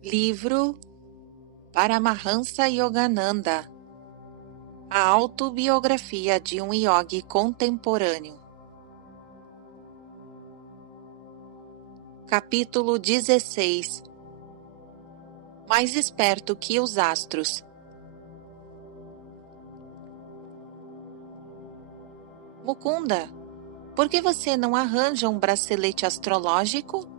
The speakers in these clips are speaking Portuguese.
Livro Paramahansa Yogananda, a autobiografia de um yogi contemporâneo. Capítulo 16. Mais esperto que os astros. Mukunda, por que você não arranja um bracelete astrológico?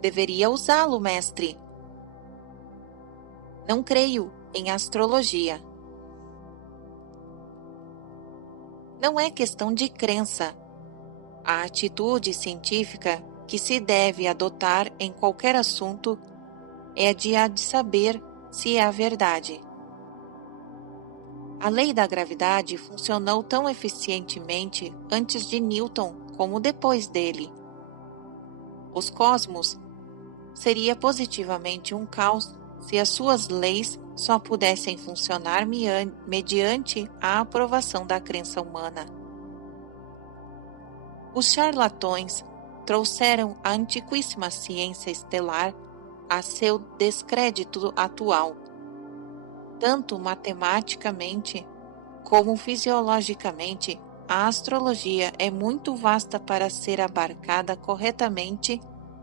Deveria usá-lo, mestre. Não creio em astrologia. Não é questão de crença. A atitude científica que se deve adotar em qualquer assunto é a de saber se é a verdade. A lei da gravidade funcionou tão eficientemente antes de Newton como depois dele. Os cosmos seria positivamente um caos se as suas leis só pudessem funcionar mediante a aprovação da crença humana. Os charlatões trouxeram a antiquíssima ciência estelar a seu descrédito atual, tanto matematicamente como fisiologicamente. A astrologia é muito vasta para ser abarcada corretamente,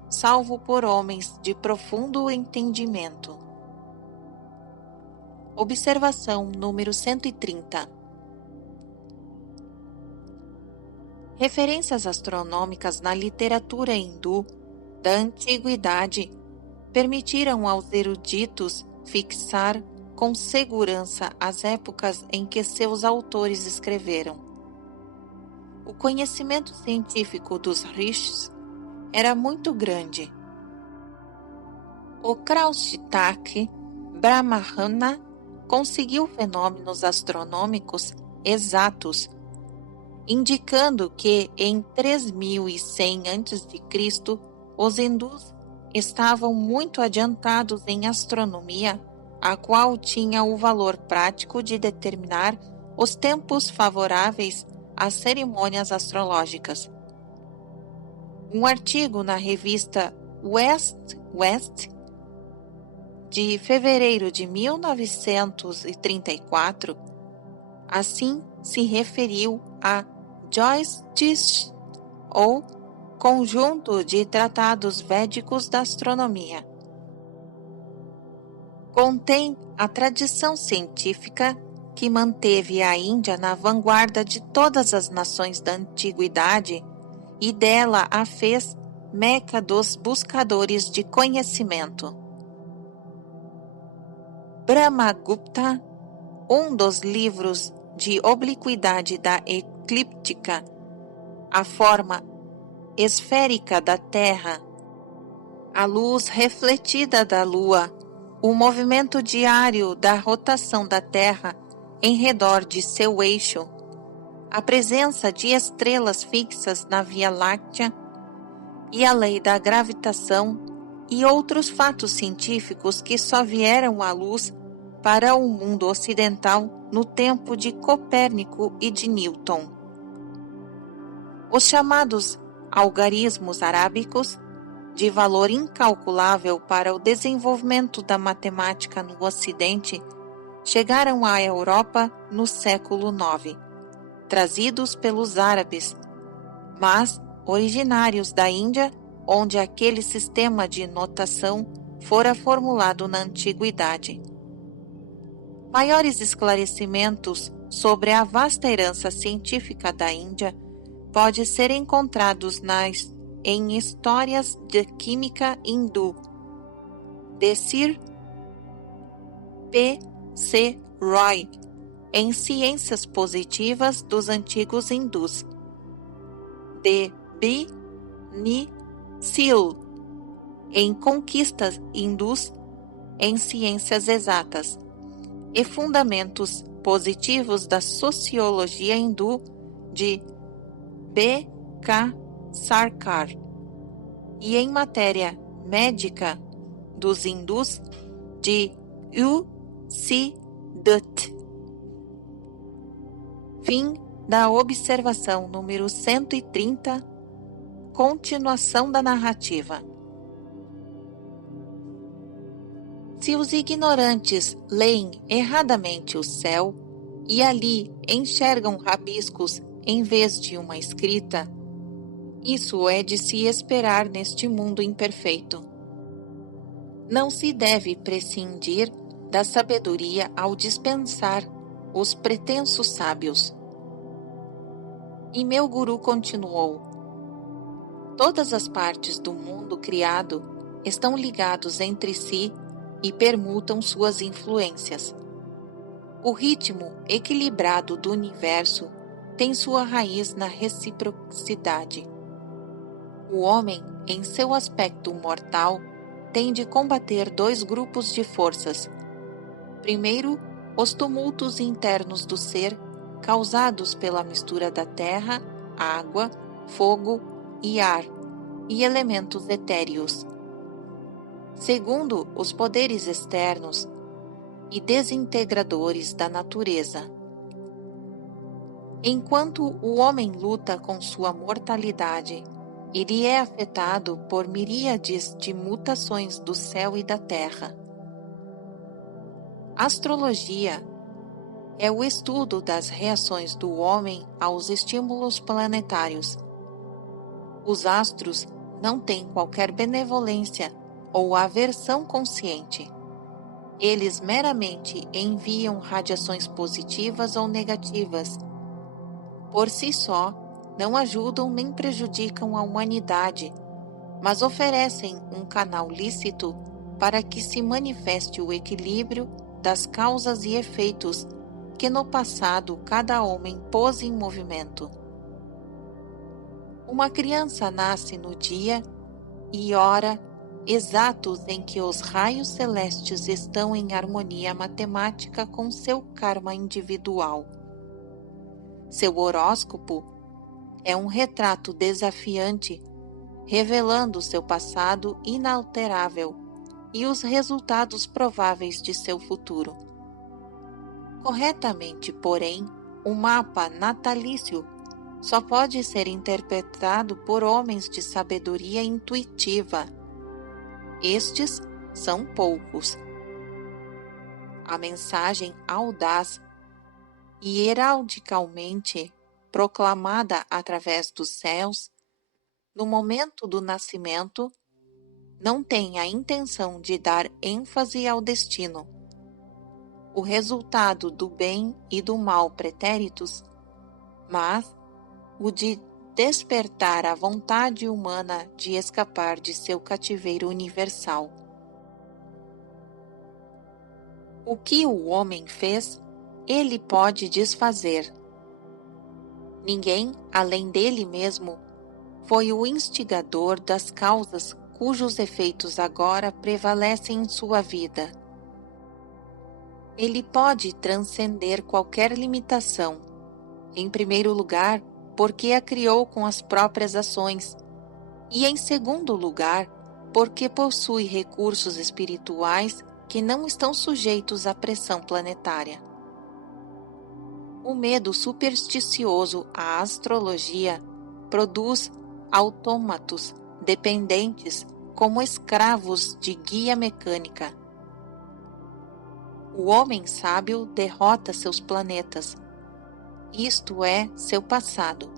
salvo por homens de profundo entendimento. Observação número 130. Referências astronômicas na literatura hindu da antiguidade permitiram aos eruditos fixar com segurança as épocas em que seus autores escreveram. O conhecimento científico dos rishis era muito grande. O Kraushitak Brahmana conseguiu fenômenos astronômicos exatos, indicando que em 3100 a.C. os hindus estavam muito adiantados em astronomia, a qual tinha o valor prático de determinar os tempos favoráveis às cerimônias astrológicas. Um artigo na revista West de fevereiro de 1934 assim se referiu a Jyotish, ou conjunto de tratados védicos da astronomia. Contém a tradição científica que manteve a Índia na vanguarda de todas as nações da antiguidade e dela a fez Meca dos buscadores de conhecimento. Brahmagupta, um dos livros de obliquidade da eclíptica, a forma esférica da Terra, a luz refletida da Lua, o movimento diário da rotação da Terra em redor de seu eixo, a presença de estrelas fixas na Via Láctea e a lei da gravitação e outros fatos científicos que só vieram à luz para o mundo ocidental no tempo de Copérnico e de Newton. Os chamados algarismos arábicos, de valor incalculável para o desenvolvimento da matemática no Ocidente, chegaram à Europa no século IX, trazidos pelos árabes, mas originários da Índia, onde aquele sistema de notação fora formulado na antiguidade. Maiores esclarecimentos sobre a vasta herança científica da Índia pode ser encontrados em Histórias de Química Hindu, de Sir P. C. Roy, em Ciências Positivas dos Antigos Hindus, de B. N. Seal, em Conquistas Hindus em Ciências Exatas, e Fundamentos Positivos da Sociologia Hindu, de B. K. Sarkar, e em Matéria Médica dos Hindus, de U. C. Dutt. Fim da observação número 130. Continuação da narrativa. Se os ignorantes leem erradamente o céu e ali enxergam rabiscos em vez de uma escrita, isso é de se esperar neste mundo imperfeito. Não se deve prescindir da sabedoria ao dispensar os pretensos sábios. E meu guru continuou: todas as partes do mundo criado estão ligados entre si e permutam suas influências. O ritmo equilibrado do universo tem sua raiz na reciprocidade. O homem, em seu aspecto mortal, tem de combater dois grupos de forças. Primeiro, os tumultos internos do ser, causados pela mistura da terra, água, fogo e ar, e elementos etéreos. Segundo, os poderes externos e desintegradores da natureza. Enquanto o homem luta com sua mortalidade, ele é afetado por miríades de mutações do céu e da terra. Astrologia é o estudo das reações do homem aos estímulos planetários. Os astros não têm qualquer benevolência ou aversão consciente. Eles meramente enviam radiações positivas ou negativas. Por si só, não ajudam nem prejudicam a humanidade, mas oferecem um canal lícito para que se manifeste o equilíbrio das causas e efeitos que no passado cada homem pôs em movimento. Uma criança nasce no dia e hora exatos em que os raios celestes estão em harmonia matemática com seu karma individual. Seu horóscopo é um retrato desafiante, revelando seu passado inalterável e os resultados prováveis de seu futuro. Corretamente, porém, o mapa natalício só pode ser interpretado por homens de sabedoria intuitiva. Estes são poucos. A mensagem audaz e heraldicalmente proclamada através dos céus, no momento do nascimento, não tem a intenção de dar ênfase ao destino, o resultado do bem e do mal pretéritos, mas o de despertar a vontade humana de escapar de seu cativeiro universal. O que o homem fez, ele pode desfazer. Ninguém, além dele mesmo, foi o instigador das causas cujos efeitos agora prevalecem em sua vida. Ele pode transcender qualquer limitação, em primeiro lugar, porque a criou com as próprias ações, e em segundo lugar, porque possui recursos espirituais que não estão sujeitos à pressão planetária. O medo supersticioso à astrologia produz autômatos dependentes como escravos de guia mecânica. O homem sábio derrota seus planetas, isto é, seu passado,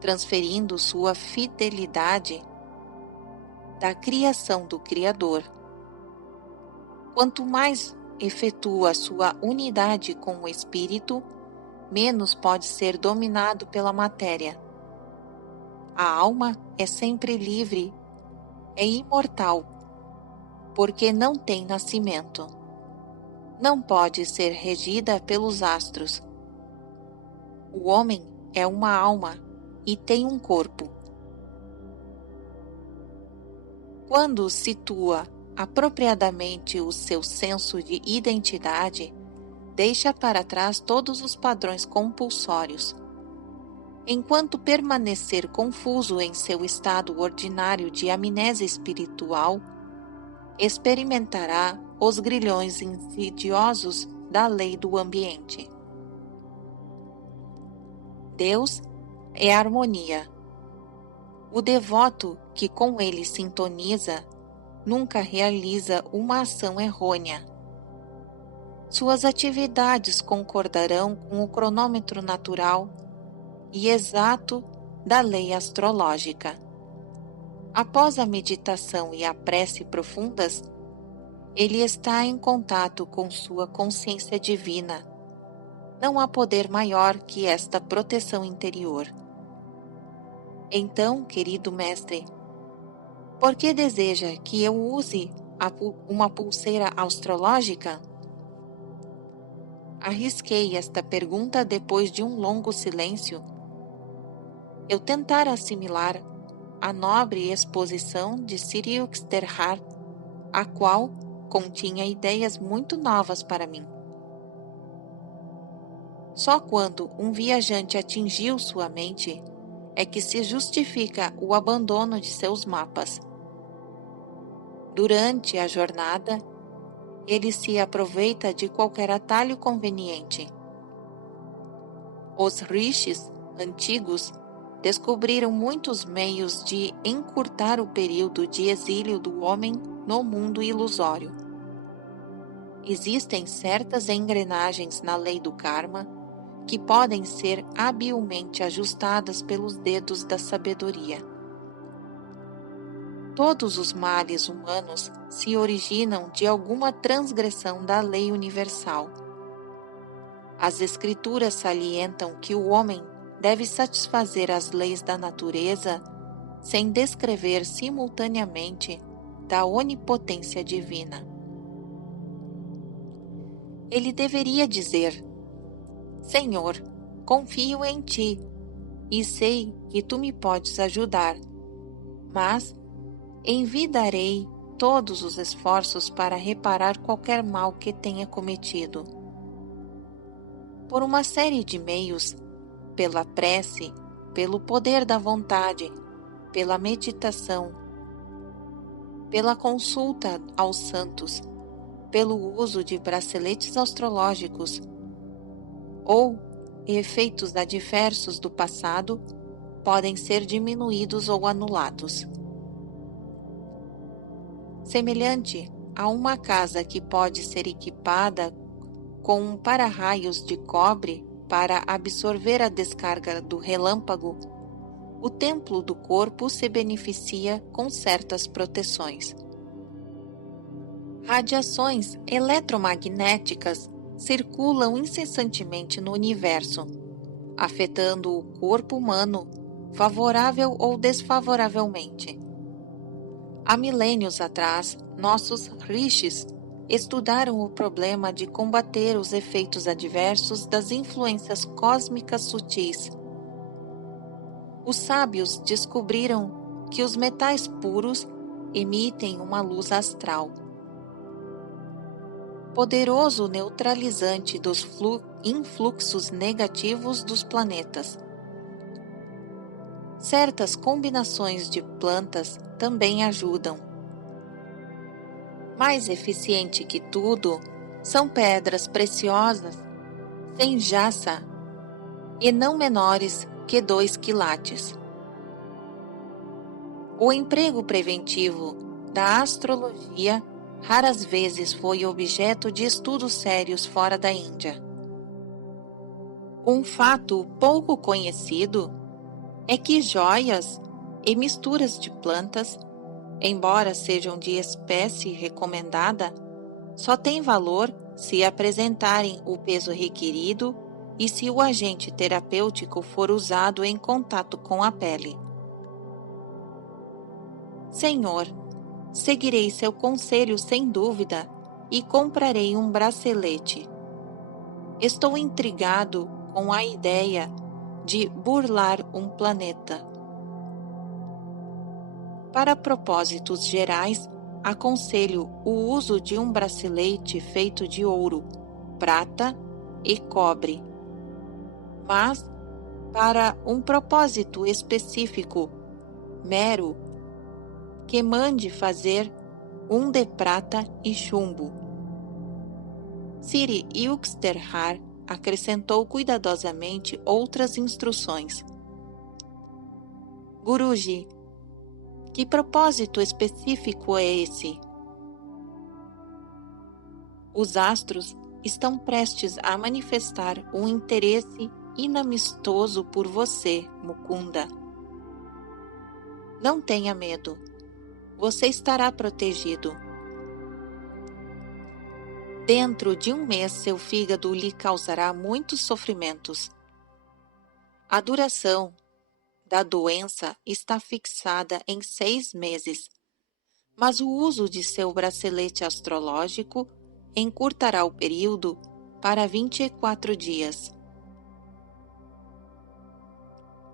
transferindo sua fidelidade da criação do Criador. Quanto mais efetua sua unidade com o espírito, menos pode ser dominado pela matéria. A alma é sempre livre, é imortal, porque não tem nascimento. Não pode ser regida pelos astros. O homem é uma alma e tem um corpo. Quando situa apropriadamente o seu senso de identidade, deixa para trás todos os padrões compulsórios. Enquanto permanecer confuso em seu estado ordinário de amnésia espiritual, experimentará os grilhões insidiosos da lei do ambiente. Deus é harmonia. O devoto que com ele sintoniza nunca realiza uma ação errônea. Suas atividades concordarão com o cronômetro natural e exato da lei astrológica. Após a meditação e a prece profundas, ele está em contato com sua consciência divina. Não há poder maior que esta proteção interior. Então, querido mestre, por que deseja que eu use uma pulseira astrológica? Arrisquei esta pergunta depois de um longo silêncio. Eu tentara assimilar a nobre exposição de Siri Uxterhar, a qual continha ideias muito novas para mim. Só quando um viajante atingiu sua mente é que se justifica o abandono de seus mapas. Durante a jornada, ele se aproveita de qualquer atalho conveniente. Os rishis antigos descobriram muitos meios de encurtar o período de exílio do homem no mundo ilusório. Existem certas engrenagens na lei do karma que podem ser habilmente ajustadas pelos dedos da sabedoria. Todos os males humanos se originam de alguma transgressão da lei universal. As Escrituras salientam que o homem deve satisfazer as leis da natureza sem descrever simultaneamente da onipotência divina. Ele deveria dizer: Senhor, confio em ti e sei que tu me podes ajudar, mas envidarei todos os esforços para reparar qualquer mal que tenha cometido. Por uma série de meios, pela prece, pelo poder da vontade, pela meditação, pela consulta aos santos, pelo uso de braceletes astrológicos ou efeitos adversos do passado, podem ser diminuídos ou anulados. Semelhante a uma casa que pode ser equipada com um para-raios de cobre para absorver a descarga do relâmpago, o templo do corpo se beneficia com certas proteções. Radiações eletromagnéticas circulam incessantemente no universo, afetando o corpo humano favorável ou desfavoravelmente. Há milênios atrás, nossos rishis estudaram o problema de combater os efeitos adversos das influências cósmicas sutis. Os sábios descobriram que os metais puros emitem uma luz astral, poderoso neutralizante dos influxos negativos dos planetas. Certas combinações de plantas também ajudam. Mais eficiente que tudo são pedras preciosas sem jaça e não menores que 2 quilates. O emprego preventivo da astrologia raras vezes foi objeto de estudos sérios fora da Índia. Um fato pouco conhecido é que joias e misturas de plantas, embora sejam de espécie recomendada, só têm valor se apresentarem o peso requerido e se o agente terapêutico for usado em contato com a pele. Senhor, seguirei seu conselho sem dúvida e comprarei um bracelete. Estou intrigado com a ideia de burlar um planeta. Para propósitos gerais, aconselho o uso de um bracelete feito de ouro, prata e cobre. Mas, para um propósito específico, mero, que mande fazer um de prata e chumbo. Siri Uxterhar acrescentou cuidadosamente outras instruções. Guruji, Que propósito específico é esse? Os astros estão prestes a manifestar um interesse inamistoso por você, Mukunda. Não tenha medo. Você estará protegido. Dentro de um mês, seu fígado lhe causará muitos sofrimentos. A duração da doença está fixada em 6 meses, mas o uso de seu bracelete astrológico encurtará o período para 24 dias.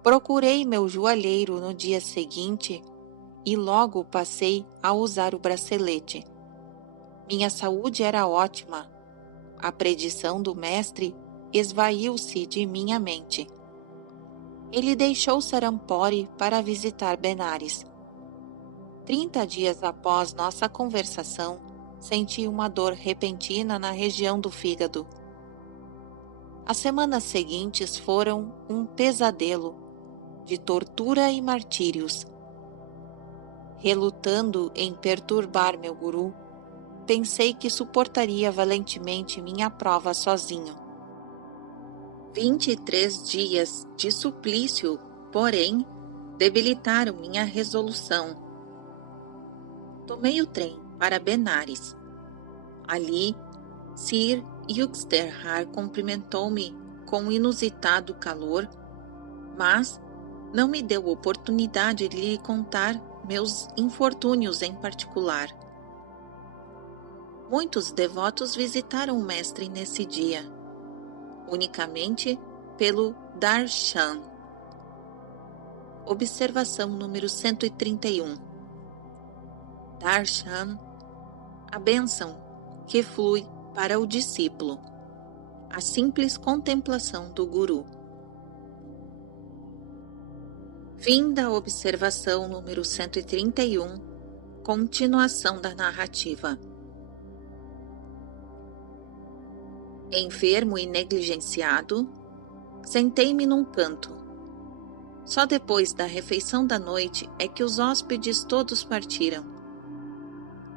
Procurei meu joalheiro no dia seguinte e logo passei a usar o bracelete. Minha saúde era ótima. A predição do mestre esvaiu-se de minha mente. Ele deixou Sarampore para visitar Benares. 30 dias após nossa conversação, senti uma dor repentina na região do fígado. As semanas seguintes foram um pesadelo de tortura e martírios. Relutando em perturbar meu guru, pensei que suportaria valentemente minha prova sozinho. 23 dias de suplício, porém, debilitaram minha resolução. Tomei o trem para Benares. Ali, Sir Yuxterhar cumprimentou-me com um inusitado calor, mas não me deu oportunidade de lhe contar meus infortúnios em particular. Muitos devotos visitaram o mestre nesse dia, unicamente pelo darshan. Observação número 131. Darshan, a bênção que flui para o discípulo, a simples contemplação do guru. Fim da observação número 131, continuação da narrativa. Enfermo e negligenciado, sentei-me num canto. Só depois da refeição da noite é que os hóspedes todos partiram.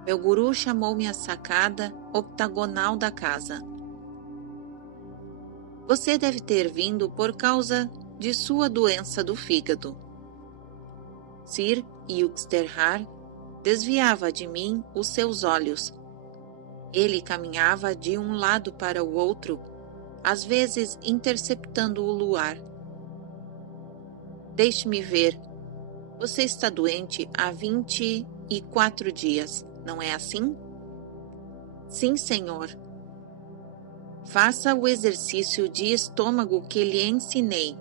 Meu guru chamou-me à sacada octagonal da casa. Você deve ter vindo por causa de sua doença do fígado. Sir Yuxterhar desviava de mim os seus olhos. Ele caminhava de um lado para o outro, às vezes interceptando o luar. Deixe-me ver. Você está doente há 24 dias, não é assim? Sim, senhor. Faça o exercício de estômago que lhe ensinei.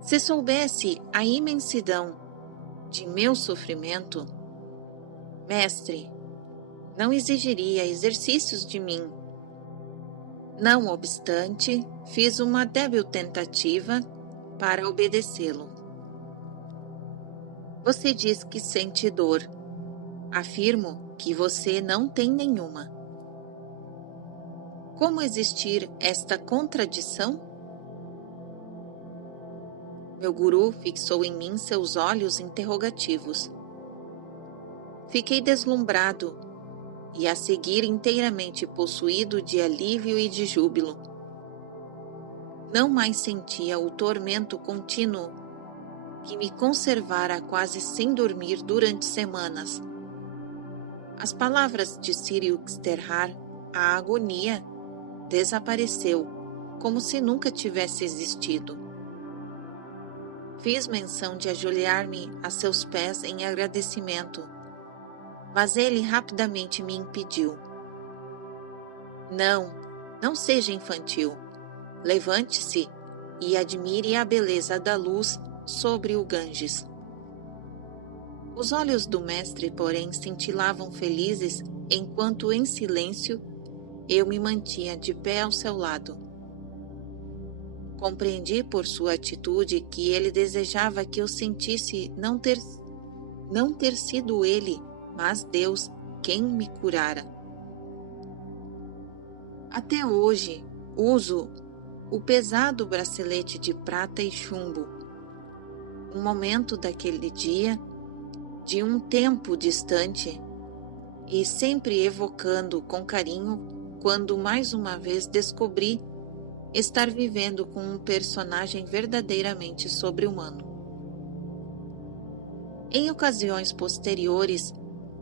Se soubesse a imensidão de meu sofrimento, mestre, não exigiria exercícios de mim. Não obstante, fiz uma débil tentativa para obedecê-lo. Você diz que sente dor. Afirmo que você não tem nenhuma. Como existir esta contradição? Meu guru fixou em mim seus olhos interrogativos. Fiquei deslumbrado e a seguir inteiramente possuído de alívio e de júbilo. Não mais sentia o tormento contínuo que me conservara quase sem dormir durante semanas. As palavras de Sir Yuxterhar, a agonia, desapareceu, como se nunca tivesse existido. Fiz menção de ajoelhar-me a seus pés em agradecimento, mas ele rapidamente me impediu. Não seja infantil. Levante-se e admire a beleza da luz sobre o Ganges. Os olhos do mestre, porém, cintilavam felizes enquanto, em silêncio, eu me mantinha de pé ao seu lado. Compreendi por sua atitude que ele desejava que eu sentisse não ter sido ele, mas Deus, quem me curara. Até hoje, uso o pesado bracelete de prata e chumbo. um momento daquele dia, de um tempo distante, e sempre evocando com carinho quando mais uma vez descobri estar vivendo com um personagem verdadeiramente sobre-humano. Em ocasiões posteriores,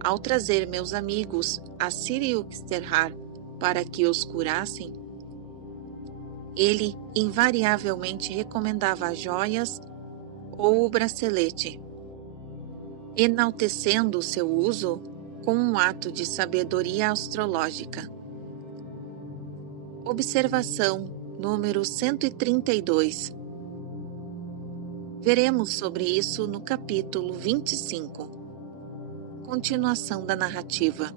ao trazer meus amigos a Sirius-Terrar para que os curassem, ele invariavelmente recomendava as joias ou o bracelete, enaltecendo seu uso com um ato de sabedoria astrológica. Observação número 132. Veremos sobre isso no capítulo 25. Continuação da narrativa.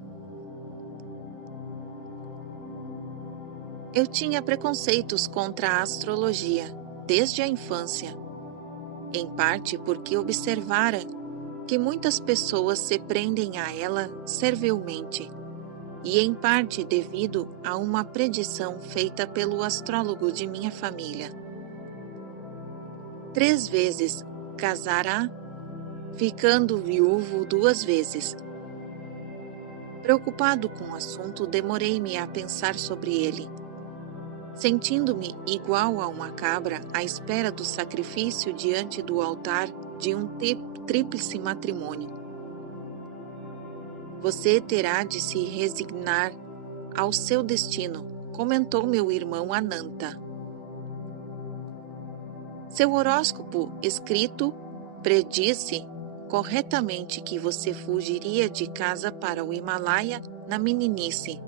Eu tinha preconceitos contra a astrologia desde a infância, em parte porque observara que muitas pessoas se prendem a ela servilmente, e em parte devido a uma predição feita pelo astrólogo de minha família. 3 vezes casará, ficando viúvo 2 vezes. Preocupado com o assunto, demorei-me a pensar sobre ele, sentindo-me igual a uma cabra à espera do sacrifício diante do altar de um tríplice matrimônio. Você terá de se resignar ao seu destino, comentou meu irmão Ananta. Seu horóscopo escrito predisse corretamente que você fugiria de casa para o Himalaia na meninice,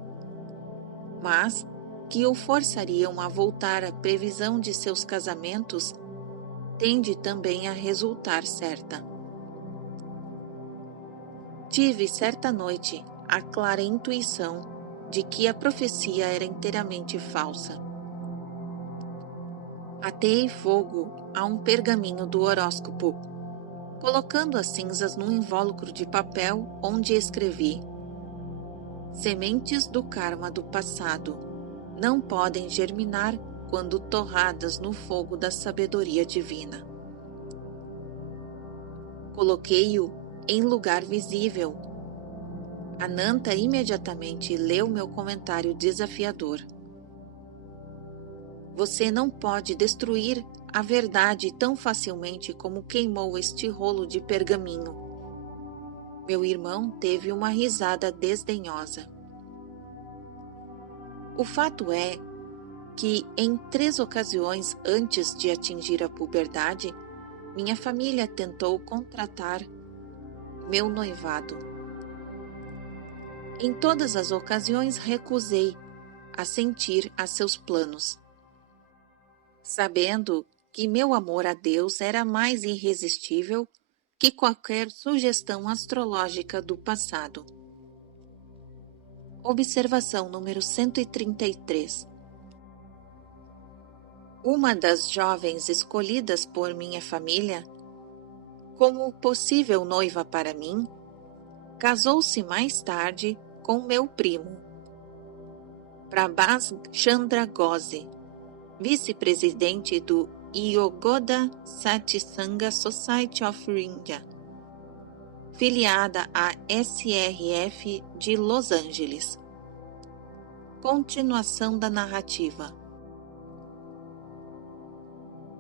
mas que o forçariam a voltar à previsão de seus casamentos tende também a resultar certa. Tive certa noite a clara intuição de que a profecia era inteiramente falsa. Atei fogo a um pergaminho do horóscopo, colocando as cinzas num invólucro de papel onde escrevi: sementes do karma do passado não podem germinar quando torradas no fogo da sabedoria divina. Coloquei-o em lugar visível. Ananta imediatamente leu meu comentário desafiador. Você não pode destruir a verdade tão facilmente como queimou este rolo de pergaminho. Meu irmão teve uma risada desdenhosa. O fato é que, em 3 ocasiões antes de atingir a puberdade, minha família tentou contratar meu noivado. Em todas as ocasiões recusei assentir a seus planos, sabendo que meu amor a Deus era mais irresistível que qualquer sugestão astrológica do passado. Observação número 133. Uma das jovens escolhidas por minha família como possível noiva para mim, casou-se mais tarde com meu primo, Prabhas Chandra Ghosh, vice-presidente do Yogoda Satsanga Society of India, filiada à SRF de Los Angeles. Continuação da narrativa.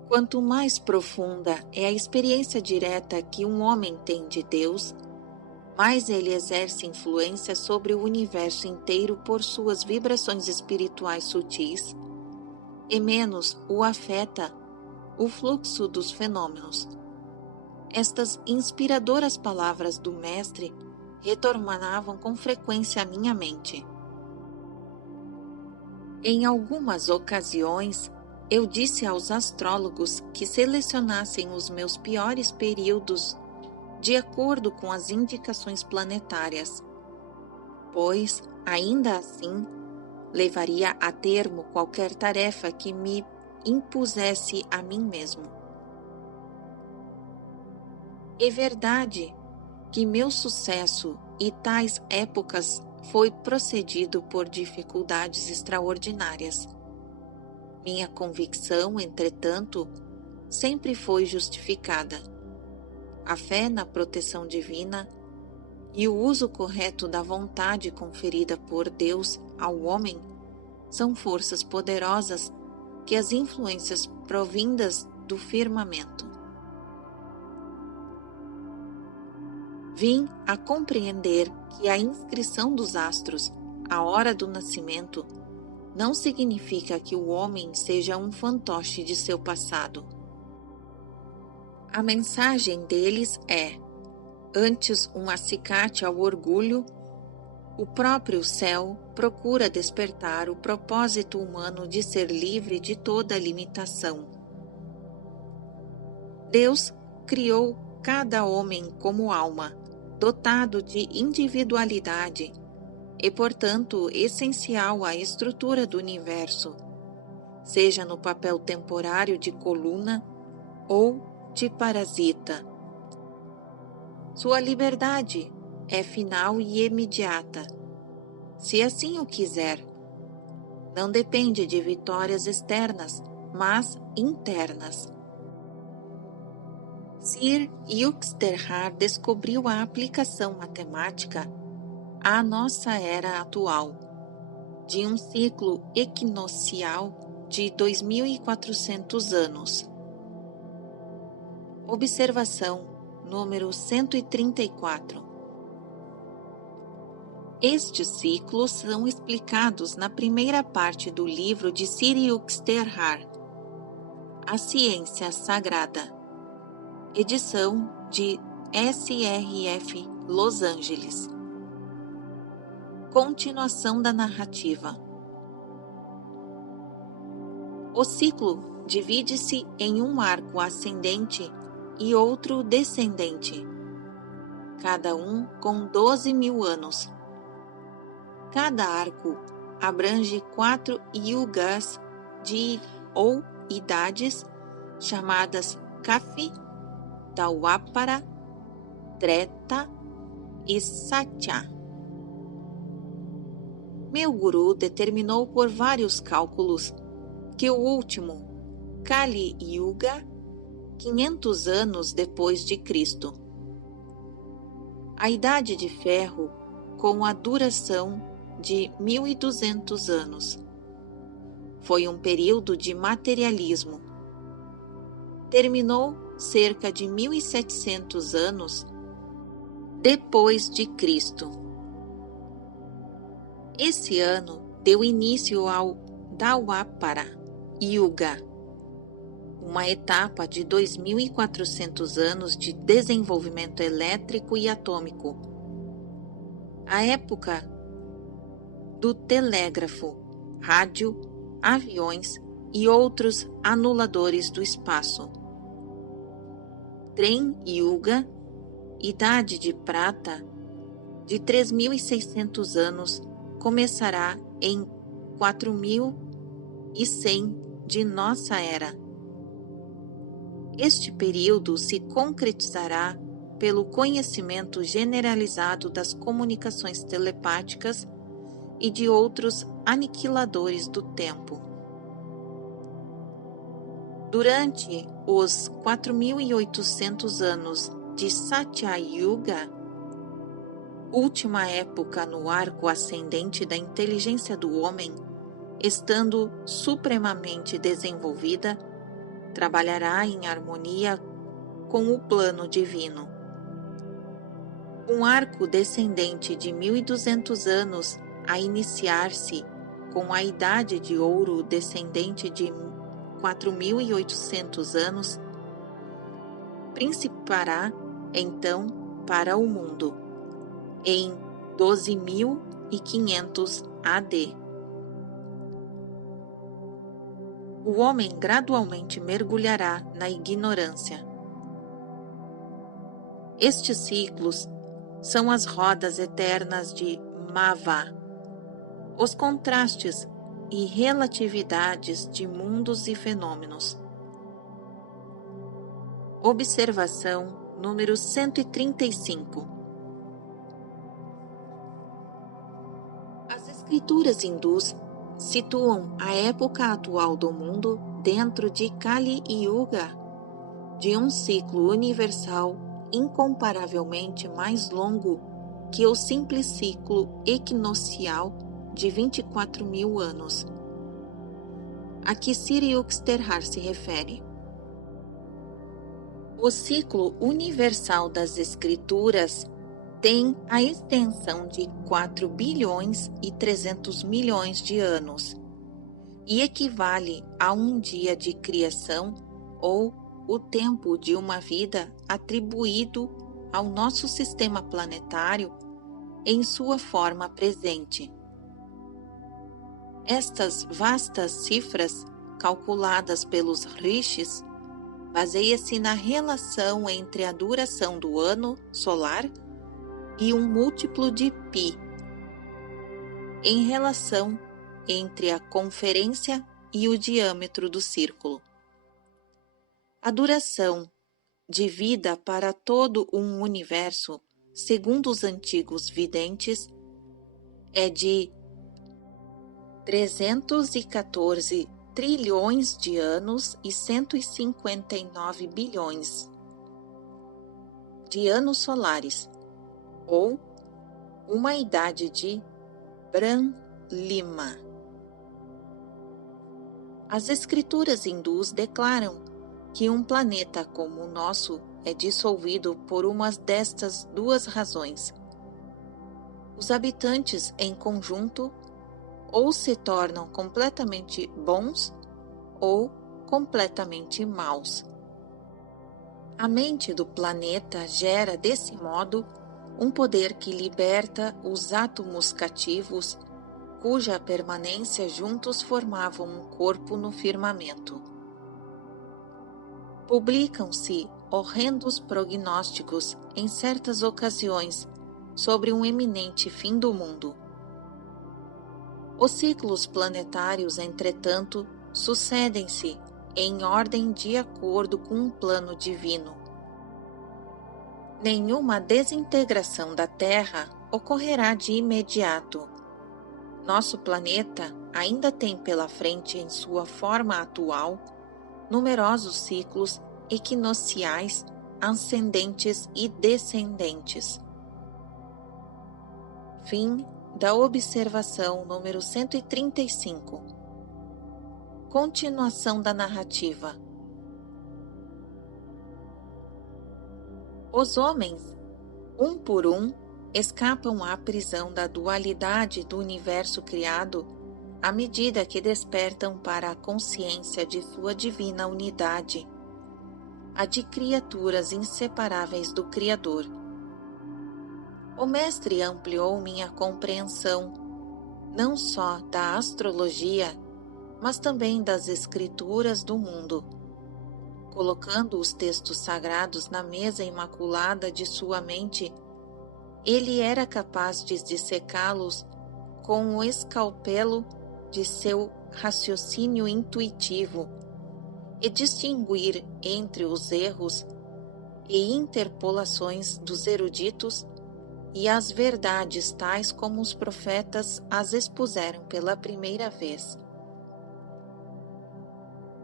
Quanto mais profunda é a experiência direta que um homem tem de Deus, mais ele exerce influência sobre o universo inteiro por suas vibrações espirituais sutis, e menos o afeta o fluxo dos fenômenos. Estas inspiradoras palavras do mestre retornavam com frequência à minha mente. Em algumas ocasiões, eu disse aos astrólogos que selecionassem os meus piores períodos de acordo com as indicações planetárias, pois, ainda assim, levaria a termo qualquer tarefa que me impusesse a mim mesmo. É verdade que meu sucesso e tais épocas foi procedido por dificuldades extraordinárias. Minha convicção, entretanto, sempre foi justificada. a fé na proteção divina e o uso correto da vontade conferida por Deus ao homem são forças poderosas que as influências provindas do firmamento. Vim a compreender que a inscrição dos astros à hora do nascimento não significa que o homem seja um fantoche de seu passado. A mensagem deles é, antes um acicate ao orgulho, o próprio céu procura despertar o propósito humano de ser livre de toda limitação. Deus criou cada homem como alma, dotado de individualidade e, portanto, essencial à estrutura do universo, seja no papel temporário de coluna ou de parasita. Sua liberdade é final e imediata, se assim o quiser. Não depende de vitórias externas, mas internas. Sir Yuxterhar descobriu a aplicação matemática à nossa era atual, de um ciclo equinocial de 2.400 anos. Observação número 134. Estes ciclos são explicados na primeira parte do livro de Sir Yuxterhar, A Ciência Sagrada, edição de SRF Los Angeles. Continuação da narrativa. O ciclo divide-se em um arco ascendente e outro descendente, cada um com 12.000 anos. Cada arco abrange 4 yugas ou idades chamadas Kafi, Dwapara, Treta e Satya. Meu guru determinou por vários cálculos que o último, Kali Yuga, 500 anos depois de Cristo. A Idade de Ferro, com a duração de 1.200 anos. Foi um período de materialismo. Terminou cerca de 1.700 anos depois de Cristo. Esse ano deu início ao Dwapara Yuga, uma etapa de 2.400 anos de desenvolvimento elétrico e atômico. A época do telégrafo, rádio, aviões e outros anuladores do espaço. Trem Yuga, Idade de Prata, de 3.600 anos, começará em 4.100 de nossa era. Este período se concretizará pelo conhecimento generalizado das comunicações telepáticas e de outros aniquiladores do tempo. Durante os 4.800 anos de Satya Yuga, última época no arco ascendente da inteligência do homem, estando supremamente desenvolvida, trabalhará em harmonia com o plano divino. Um arco descendente de 1.200 anos a iniciar-se com a Idade de Ouro descendente de 4.800 anos, principiará então para o mundo em 12.500 AD. O homem gradualmente mergulhará na ignorância. Estes ciclos são as rodas eternas de Mava, os contrastes e relatividades de mundos e fenômenos. Observação número 135. As escrituras hindus situam a época atual do mundo dentro de Kali Yuga, de um ciclo universal incomparavelmente mais longo que o simples ciclo equinocial de 24.000 anos, a que Sir Yuxterhar se refere. O ciclo universal das Escrituras tem a extensão de 4 bilhões e 300 milhões de anos e equivale a um dia de criação ou o tempo de uma vida atribuído ao nosso sistema planetário em sua forma presente. Estas vastas cifras, calculadas pelos rishis, baseia-se na relação entre a duração do ano solar e um múltiplo de π, em relação entre a conferência e o diâmetro do círculo. A duração de vida para todo um universo, segundo os antigos videntes, é de 314 trilhões de anos e 159 bilhões de anos solares, ou uma idade de Brahma. As escrituras hindus declaram que um planeta como o nosso é dissolvido por uma destas duas razões. Os habitantes em conjunto ou se tornam completamente bons ou completamente maus. A mente do planeta gera, desse modo, um poder que liberta os átomos cativos, cuja permanência juntos formavam um corpo no firmamento. Publicam-se horrendos prognósticos em certas ocasiões sobre um eminente fim do mundo. Os ciclos planetários, entretanto, sucedem-se em ordem de acordo com um plano divino. Nenhuma desintegração da Terra ocorrerá de imediato. Nosso planeta ainda tem pela frente, em sua forma atual, numerosos ciclos equinociais, ascendentes e descendentes. Fim da observação número 135. Continuação da narrativa. Os homens, um por um, escapam à prisão da dualidade do universo criado à medida que despertam para a consciência de sua divina unidade, a de criaturas inseparáveis do Criador. O mestre ampliou minha compreensão, não só da astrologia, mas também das escrituras do mundo. Colocando os textos sagrados na mesa imaculada de sua mente, ele era capaz de dissecá-los com o escalpelo de seu raciocínio intuitivo e distinguir entre os erros e interpolações dos eruditos e as verdades tais como os profetas as expuseram pela primeira vez.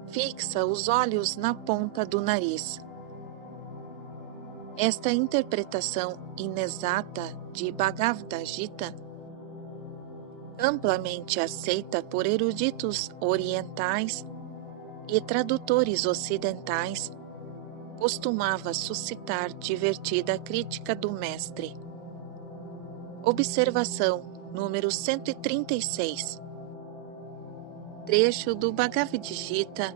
Fixa os olhos na ponta do nariz. Esta interpretação inexata de Bhagavad Gita, amplamente aceita por eruditos orientais e tradutores ocidentais, costumava suscitar divertida crítica do mestre. Observação número 136. Trecho do Bhagavad Gita,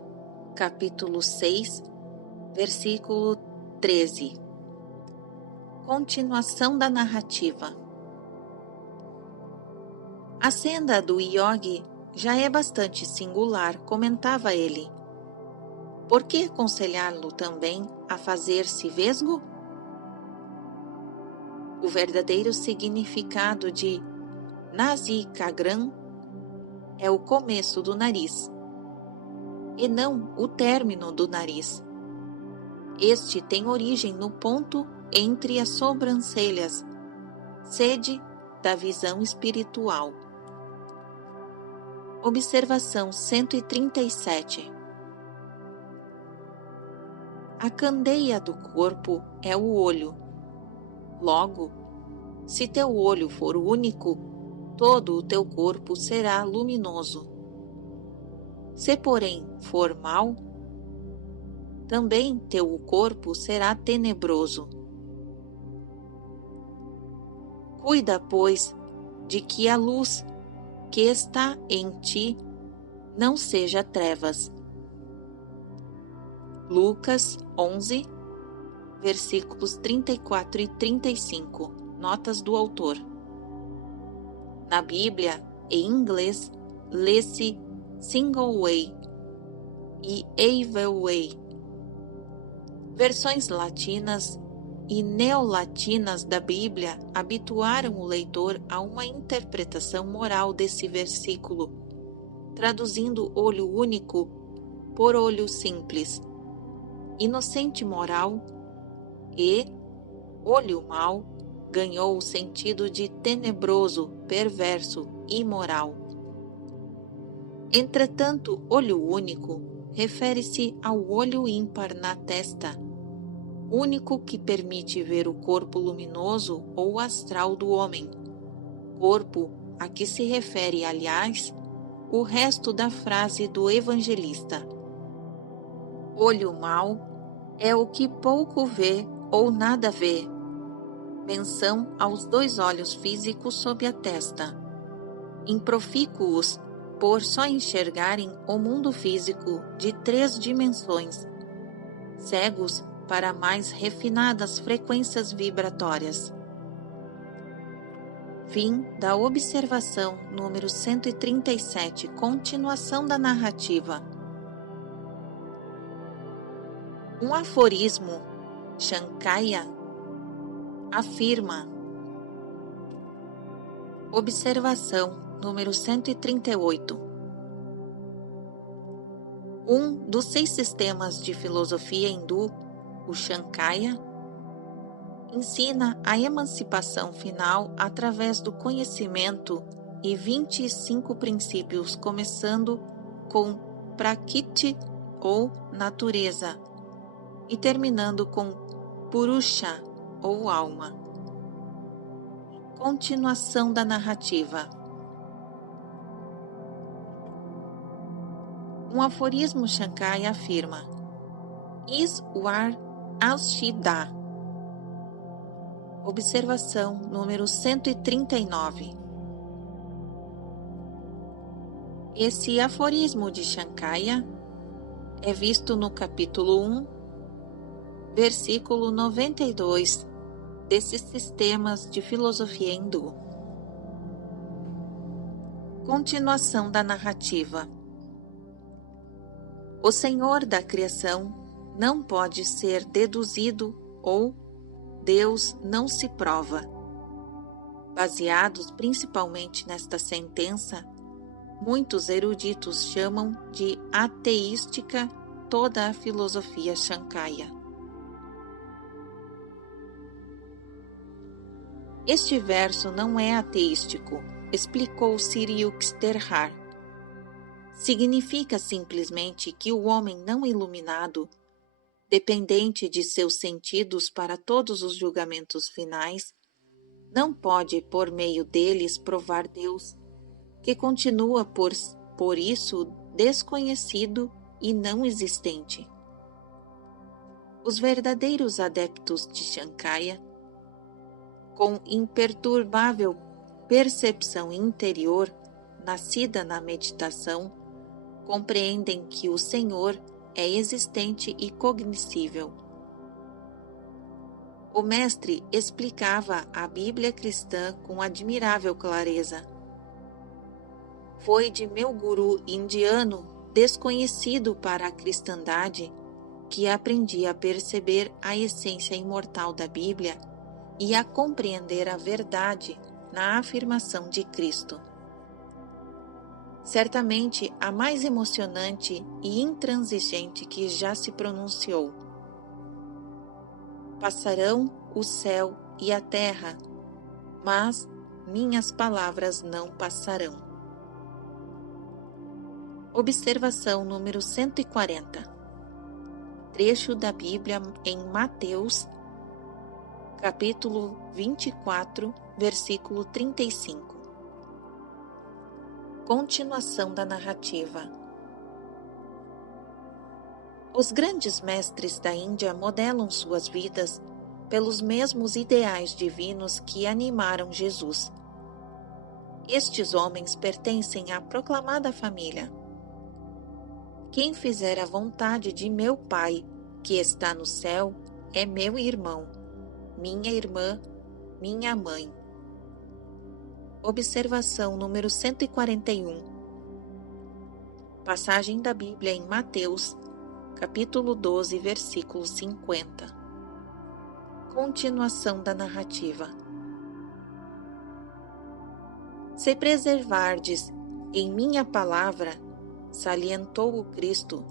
capítulo 6, versículo 13. Continuação da narrativa. A senda do yogi já é bastante singular, comentava ele. Por que aconselhá-lo também a fazer-se vesgo? O verdadeiro significado de Nasikagram é o começo do nariz, e não o término do nariz. Este tem origem no ponto entre as sobrancelhas, sede da visão espiritual. Observação 137. A candeia do corpo é o olho. Logo, se teu olho for único, todo o teu corpo será luminoso. Se, porém, for mau, também teu corpo será tenebroso. Cuida, pois, de que a luz que está em ti não seja trevas. Lucas 11, versículos 34 e 35, notas do autor. Na Bíblia, em inglês, lê-se Single Way e Evil Way. Versões latinas e neolatinas da Bíblia habituaram o leitor a uma interpretação moral desse versículo, traduzindo olho único por olho simples, inocente moral, e olho mau ganhou o sentido de tenebroso, perverso, imoral. Entretanto, olho único refere-se ao olho ímpar na testa, único que permite ver o corpo luminoso ou astral do homem, corpo a que se refere, aliás, o resto da frase do evangelista. Olho mau é o que pouco vê ou nada vê, menção aos dois olhos físicos sob a testa, improfícuos por só enxergarem o mundo físico de 3 dimensões, cegos para mais refinadas frequências vibratórias. Fim da observação número 137, continuação da narrativa. Um aforismo Shankaya afirma. Observação número 138. Um dos 6 sistemas de filosofia hindu, o Shankaya, ensina a emancipação final através do conhecimento e 25 princípios, começando com Prakriti, ou natureza, e terminando com Purusha, ou alma. Continuação da narrativa. Um aforismo Shankaya afirma: Iswar Ashida. Observação número 139. Esse aforismo de Shankaya é visto no capítulo 1, versículo 92 desses sistemas de filosofia hindu. Continuação da narrativa. O Senhor da criação não pode ser deduzido ou Deus não se prova. Baseados principalmente nesta sentença, muitos eruditos chamam de ateística toda a filosofia Shankaya. Este verso não é ateístico, explicou Sri Yukteswar. Significa simplesmente que o homem não iluminado, dependente de seus sentidos para todos os julgamentos finais, não pode, por meio deles, provar Deus, que continua por isso desconhecido e não existente. Os verdadeiros adeptos de Shankaya, com imperturbável percepção interior, nascida na meditação, compreendem que o Senhor é existente e cognoscível. O mestre explicava a Bíblia cristã com admirável clareza. Foi de meu guru indiano, desconhecido para a cristandade, que aprendi a perceber a essência imortal da Bíblia e a compreender a verdade na afirmação de Cristo. Certamente a mais emocionante e intransigente que já se pronunciou. Passarão o céu e a terra, mas minhas palavras não passarão. Observação número 140. trecho da Bíblia em Mateus, capítulo 24, versículo 35. Continuação da narrativa. Os grandes mestres da Índia modelam suas vidas pelos mesmos ideais divinos que animaram Jesus. Estes homens pertencem à proclamada família. Quem fizer a vontade de meu Pai, que está no céu, é meu irmão, minha irmã, minha mãe. Observação número 141. Passagem da Bíblia em Mateus, capítulo 12, versículo 50. Continuação da narrativa. Se preservardes em minha palavra, salientou o Cristo,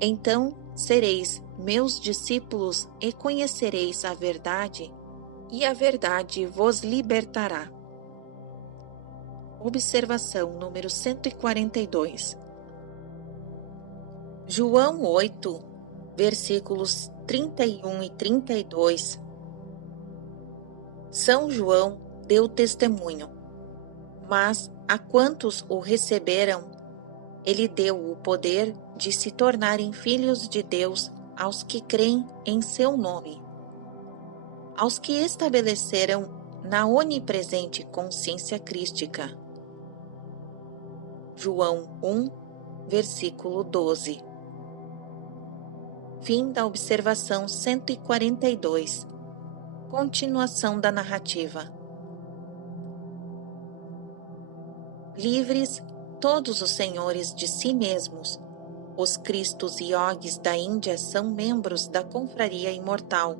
então sereis meus discípulos e conhecereis a verdade, e a verdade vos libertará. Observação número 142. João 8, versículos 31 e 32. São João deu testemunho, mas a quantos o receberam, ele deu o poder de se tornarem filhos de Deus aos que creem em seu nome, aos que estabeleceram na onipresente consciência crística. João 1, versículo 12. Fim da observação 142. Continuação da narrativa. Livres todos os senhores de si mesmos, os Cristos e Yogues da Índia são membros da confraria imortal,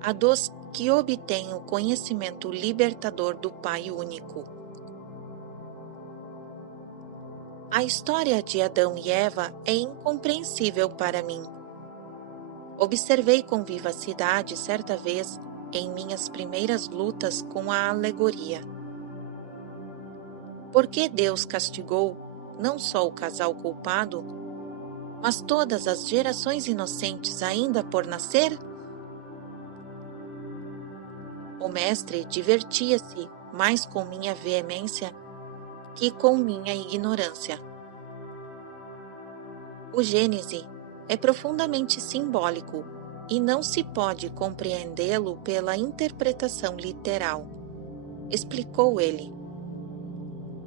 a dos que obtêm o conhecimento libertador do Pai único. A história de Adão e Eva é incompreensível para mim. Observei com vivacidade certa vez em minhas primeiras lutas com a alegoria. Por que Deus castigou não só o casal culpado, mas todas as gerações inocentes ainda por nascer? O mestre divertia-se mais com minha veemência que com minha ignorância. O Gênese é profundamente simbólico e não se pode compreendê-lo pela interpretação literal, explicou ele.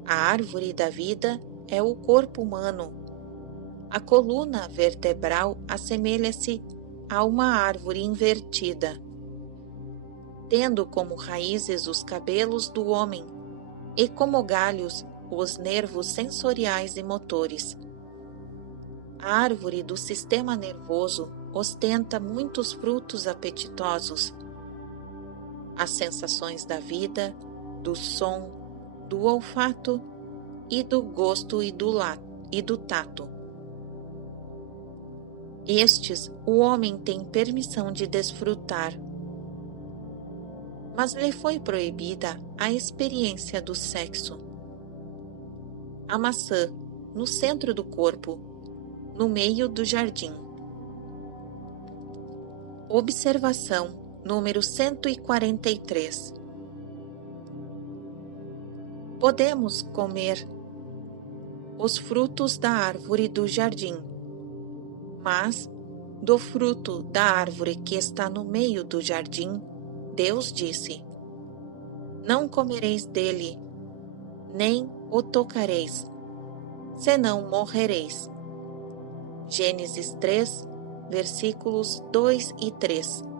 A árvore da vida é o corpo humano. A coluna vertebral assemelha-se a uma árvore invertida, tendo como raízes os cabelos do homem e como galhos os nervos sensoriais e motores. A árvore do sistema nervoso ostenta muitos frutos apetitosos. As sensações da vida, do som, do olfato e do gosto e do tato. Estes o homem tem permissão de desfrutar, mas lhe foi proibida a experiência do sexo. A maçã, no centro do corpo, no meio do jardim. Observação número 143. Podemos comer os frutos da árvore do jardim, mas do fruto da árvore que está no meio do jardim, Deus disse: não comereis dele, nem o tocareis, senão morrereis. Gênesis 3, versículos 2 e 3.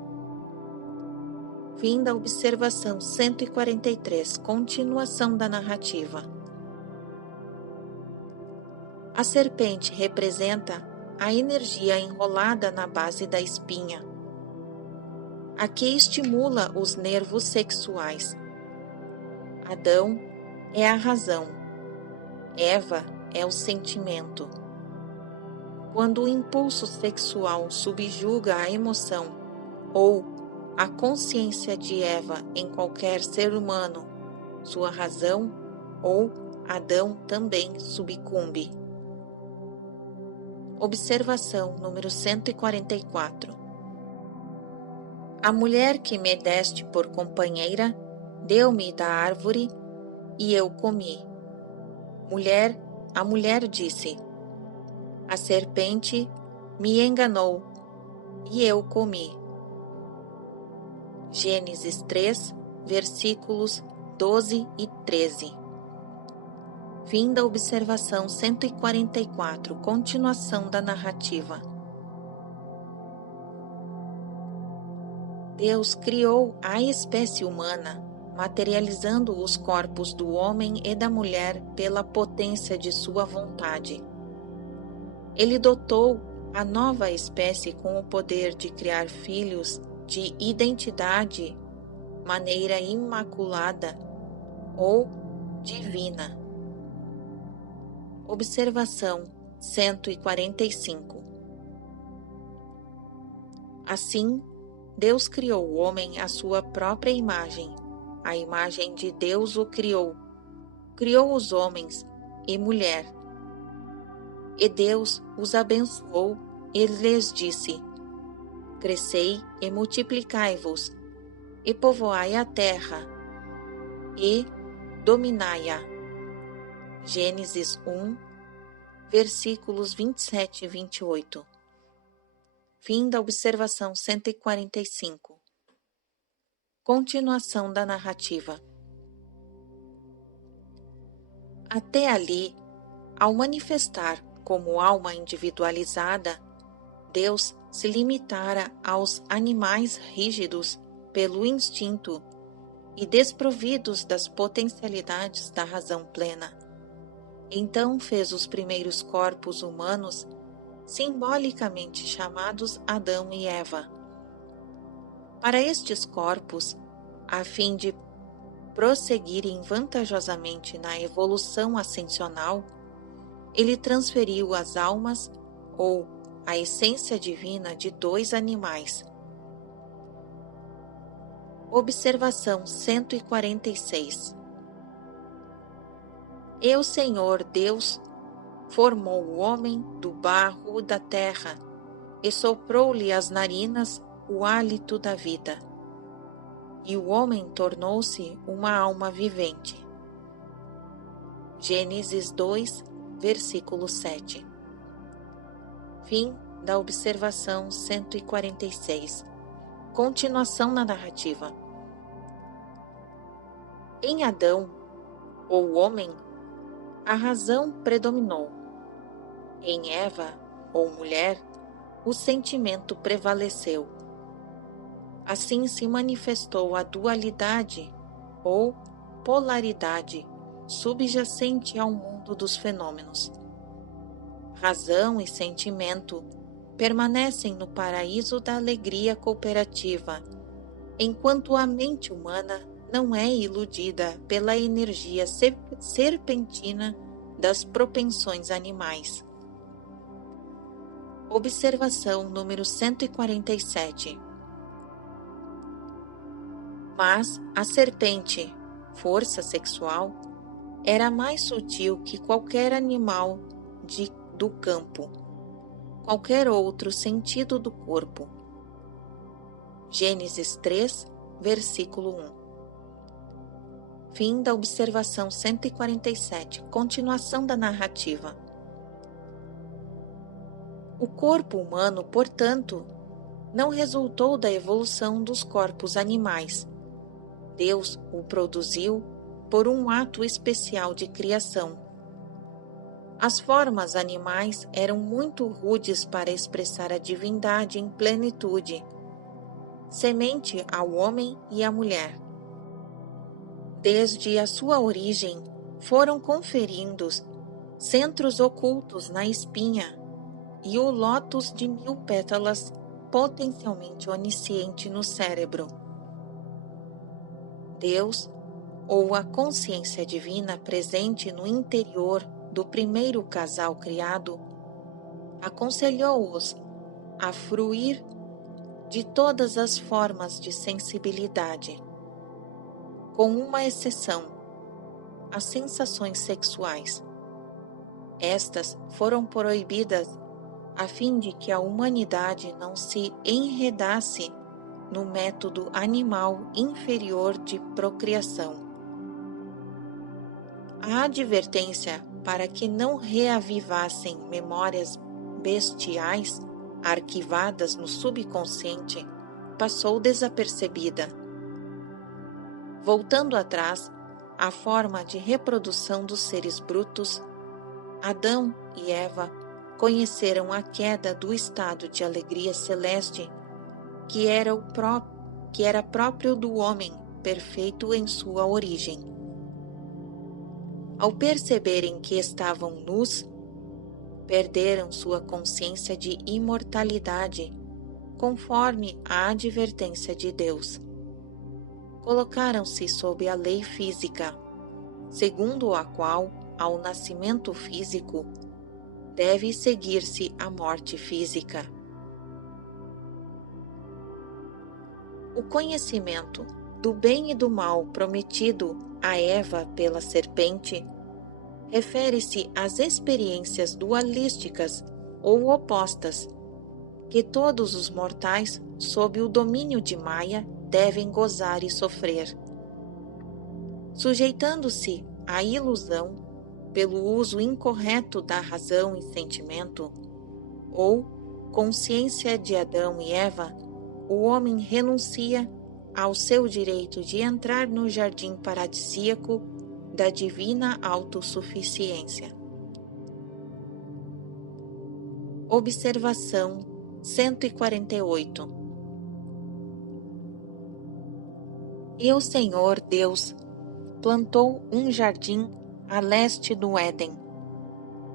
Fim da observação 143. Continuação da narrativa. A serpente representa a energia enrolada na base da espinha, a que estimula os nervos sexuais. Adão é a razão, Eva é o sentimento. Quando o impulso sexual subjuga a emoção ou a consciência de Eva em qualquer ser humano, sua razão ou Adão também sucumbe. Observação número 144. A mulher que me deste por companheira deu-me da árvore e eu comi. A mulher disse: a serpente me enganou e eu comi. Gênesis 3, versículos 12 e 13. Fim da observação 144, continuação da narrativa. Deus criou a espécie humana, materializando os corpos do homem e da mulher pela potência de sua vontade. Ele dotou a nova espécie com o poder de criar filhos de identidade, maneira imaculada ou divina. Observação 145. Assim, Deus criou o homem à sua própria imagem. A imagem de Deus o criou. Criou os homens e mulher. E Deus os abençoou e lhes disse: crescei e multiplicai-vos, e povoai a terra, e dominai-a. Gênesis 1, versículos 27 e 28. Fim da observação 145. Continuação da narrativa. Até ali, ao manifestar como alma individualizada, Deus se limitara aos animais rígidos pelo instinto e desprovidos das potencialidades da razão plena. Então fez os primeiros corpos humanos, simbolicamente chamados Adão e Eva. Para estes corpos, a fim de prosseguirem vantajosamente na evolução ascensional, ele transferiu as almas ou a essência divina de 2 animais. Observação 146. E o Senhor Deus formou o homem do barro da terra e soprou-lhe às narinas o hálito da vida. E o homem tornou-se uma alma vivente. Gênesis 2, versículo 7. Fim da observação 146. Continuação na narrativa. Em Adão, ou homem, a razão predominou. Em Eva, ou mulher, o sentimento prevaleceu. Assim se manifestou a dualidade, ou polaridade, subjacente ao mundo dos fenômenos. Razão e sentimento permanecem no paraíso da alegria cooperativa, enquanto a mente humana não é iludida pela energia serpentina das propensões animais. Observação número 147. Mas a serpente, força sexual, era mais sutil que qualquer animal do campo, qualquer outro sentido do corpo. Gênesis 3, versículo 1. Fim da observação 147. Continuação da narrativa. O corpo humano, portanto, não resultou da evolução dos corpos animais. Deus o produziu por um ato especial de criação. As formas animais eram muito rudes para expressar a divindade em plenitude, semente ao homem e à mulher. Desde a sua origem, foram conferindo centros ocultos na espinha e o lótus de 1000 pétalas potencialmente onisciente no cérebro. Deus, ou a consciência divina presente no interior do primeiro casal criado, aconselhou-os a fruir de todas as formas de sensibilidade, com uma exceção, as sensações sexuais. Estas foram proibidas a fim de que a humanidade não se enredasse no método animal inferior de procriação. A advertência para que não reavivassem memórias bestiais arquivadas no subconsciente passou desapercebida. Voltando atrás, a forma de reprodução dos seres brutos, Adão e Eva conheceram a queda do estado de alegria celeste que era próprio do homem perfeito em sua origem. Ao perceberem que estavam nus, perderam sua consciência de imortalidade, conforme a advertência de Deus. Colocaram-se sob a lei física, segundo a qual, ao nascimento físico, deve seguir-se a morte física. O conhecimento do bem e do mal prometido a Eva pela serpente refere-se às experiências dualísticas ou opostas que todos os mortais, sob o domínio de Maya, devem gozar e sofrer. Sujeitando-se à ilusão pelo uso incorreto da razão e sentimento, ou consciência de Adão e Eva, o homem renuncia ao seu direito de entrar no jardim paradisíaco da divina autossuficiência. Observação 148. E o Senhor Deus plantou um jardim a leste do Éden,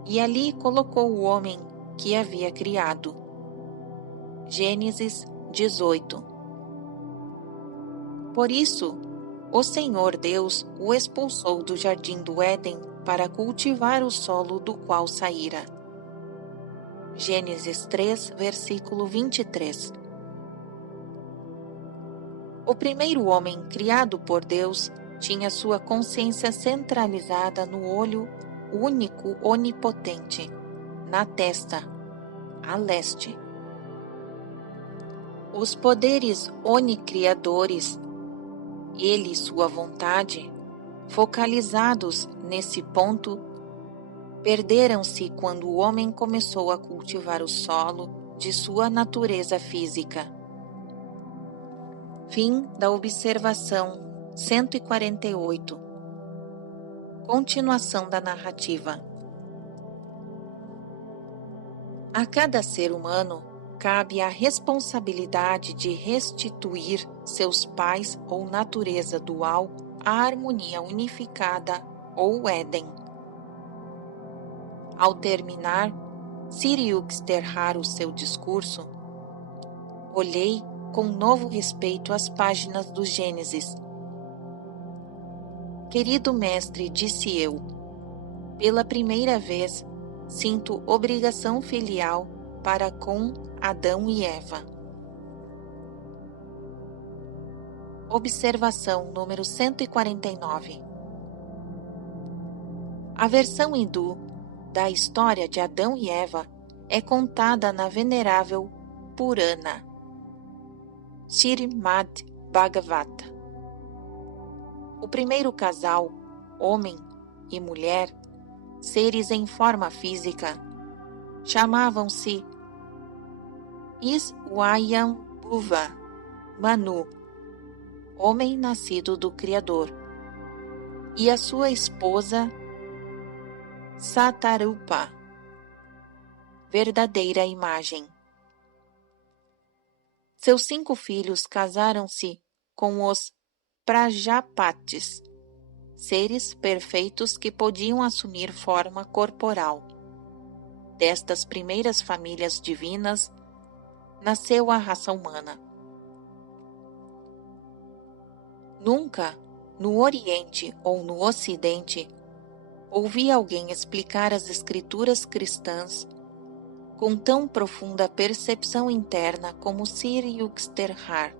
e ali colocou o homem que havia criado. Gênesis 18. Por isso, o Senhor Deus o expulsou do jardim do Éden para cultivar o solo do qual saíra. Gênesis 3, versículo 23. O primeiro homem criado por Deus tinha sua consciência centralizada no olho único onipotente, na testa, a leste. Os poderes onicriadores, ele e sua vontade, focalizados nesse ponto, perderam-se quando o homem começou a cultivar o solo de sua natureza física. Fim da observação 148. Continuação da narrativa. A cada ser humano cabe a responsabilidade de restituir seus pais ou natureza dual à harmonia unificada ou Éden. Ao terminar, Siri Yuxterhar o seu discurso, olhei com novo respeito as páginas do Gênesis. Querido mestre, disse eu, pela primeira vez sinto obrigação filial para com Adão e Eva. Observação número 149. A versão hindu da história de Adão e Eva é contada na venerável Purana, Srimad Bhagavata. O primeiro casal, homem e mulher, seres em forma física, chamavam-se Iswayambhuva Manu, homem nascido do Criador, e a sua esposa Satarupa, verdadeira imagem. Seus 5 filhos casaram-se com os Prajapatis, seres perfeitos que podiam assumir forma corporal. Destas primeiras famílias divinas nasceu a raça humana. Nunca, no Oriente ou no Ocidente, ouvi alguém explicar as escrituras cristãs com tão profunda percepção interna como Siri Yuxterhar.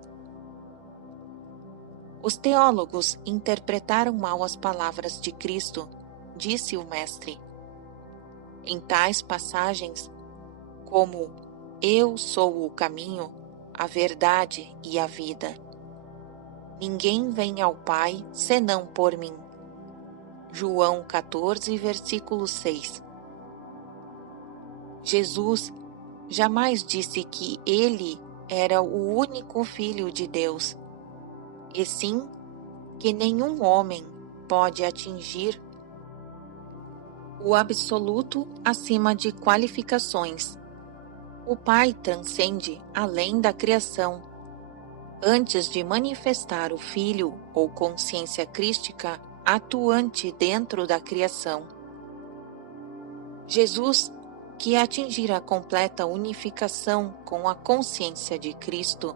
Os teólogos interpretaram mal as palavras de Cristo, disse o mestre. Em tais passagens, como eu sou o caminho, a verdade e a vida. Ninguém vem ao Pai senão por mim. João 14, versículo 6. Jesus jamais disse que ele era o único Filho de Deus, e sim que nenhum homem pode atingir o absoluto acima de qualificações. O Pai transcende além da criação. Antes de manifestar o Filho ou consciência crística atuante dentro da criação. Jesus, que atingir a completa unificação com a consciência de Cristo,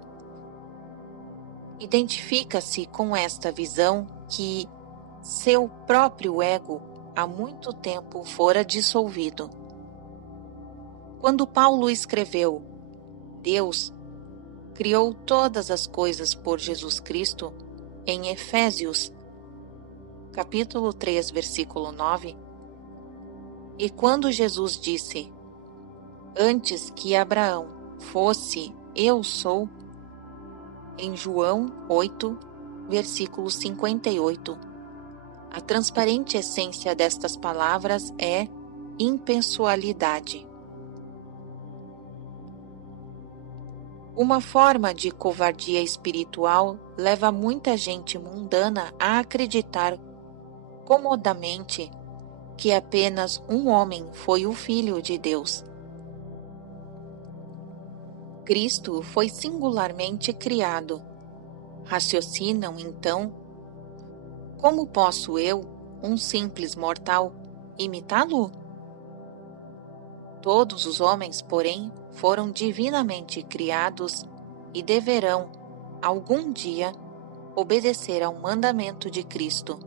identifica-se com esta visão que seu próprio ego há muito tempo fora dissolvido. Quando Paulo escreveu: Deus criou todas as coisas por Jesus Cristo, em Efésios, capítulo 3, versículo 9, e quando Jesus disse: Antes que Abraão fosse, eu sou, em João 8, versículo 58, a transparente essência destas palavras é impessoalidade. Uma forma de covardia espiritual leva muita gente mundana a acreditar comodamente que apenas um homem foi o Filho de Deus. Cristo foi singularmente criado. Raciocinam, então, como posso eu, um simples mortal, imitá-lo? Todos os homens, porém, foram divinamente criados e deverão, algum dia, obedecer ao mandamento de Cristo.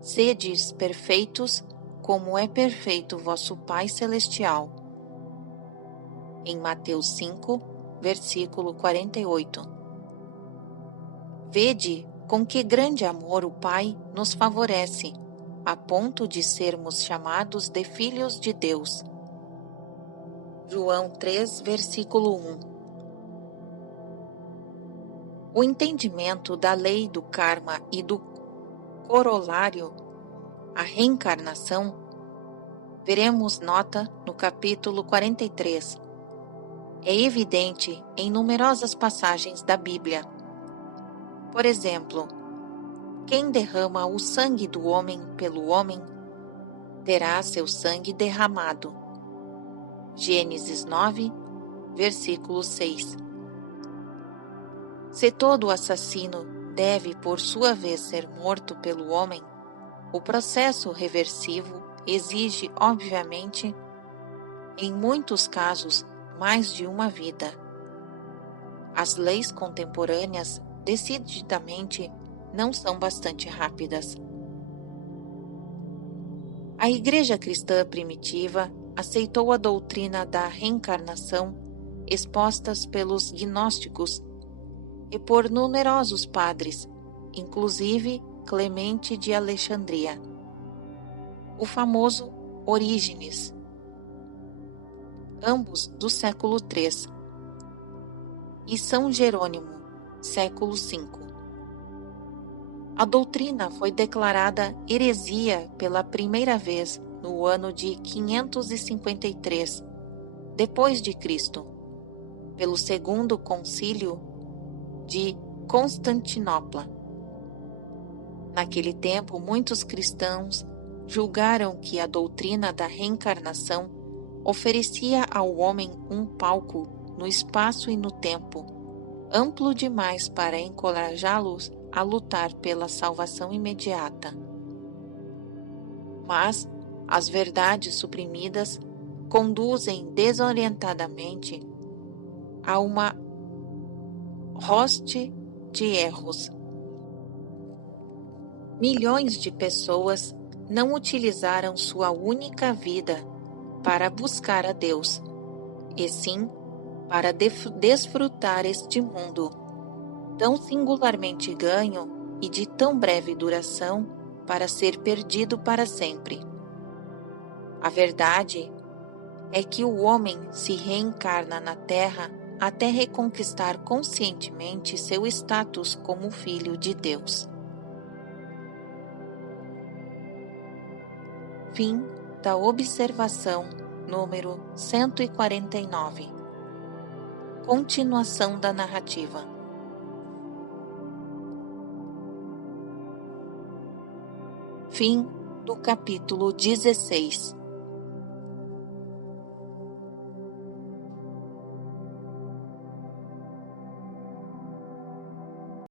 Sedes perfeitos, como é perfeito vosso Pai Celestial. Em Mateus 5, versículo 48. Vede com que grande amor o Pai nos favorece, a ponto de sermos chamados de filhos de Deus. João 3, versículo 1. O entendimento da lei do karma e do corolário, a reencarnação, veremos nota no capítulo 43. É evidente em numerosas passagens da Bíblia. Por exemplo, quem derrama o sangue do homem pelo homem, terá seu sangue derramado. Gênesis 9, versículo 6. Se todo assassino deve, por sua vez, ser morto pelo homem, o processo reversivo exige, obviamente, em muitos casos, mais de uma vida. As leis contemporâneas, decididamente, não são bastante rápidas. A Igreja cristã primitiva aceitou a doutrina da reencarnação expostas pelos gnósticos e por numerosos padres, inclusive Clemente de Alexandria, o famoso Orígenes, ambos do século III, e São Jerônimo, século V. A doutrina foi declarada heresia pela primeira vez no ano de 553 depois de Cristo, pelo Segundo Concílio de Constantinopla. Naquele tempo, muitos cristãos julgaram que a doutrina da reencarnação oferecia ao homem um palco no espaço e no tempo, amplo demais para encorajá-los a lutar pela salvação imediata. Mas as verdades suprimidas conduzem desorientadamente a uma hoste de erros. Milhões de pessoas não utilizaram sua única vida para buscar a Deus, e sim para desfrutar este mundo, tão singularmente ganho e de tão breve duração para ser perdido para sempre. A verdade é que o homem se reencarna na Terra até reconquistar conscientemente seu status como filho de Deus. Fim da observação número 149. Continuação da narrativa. Fim do capítulo 16.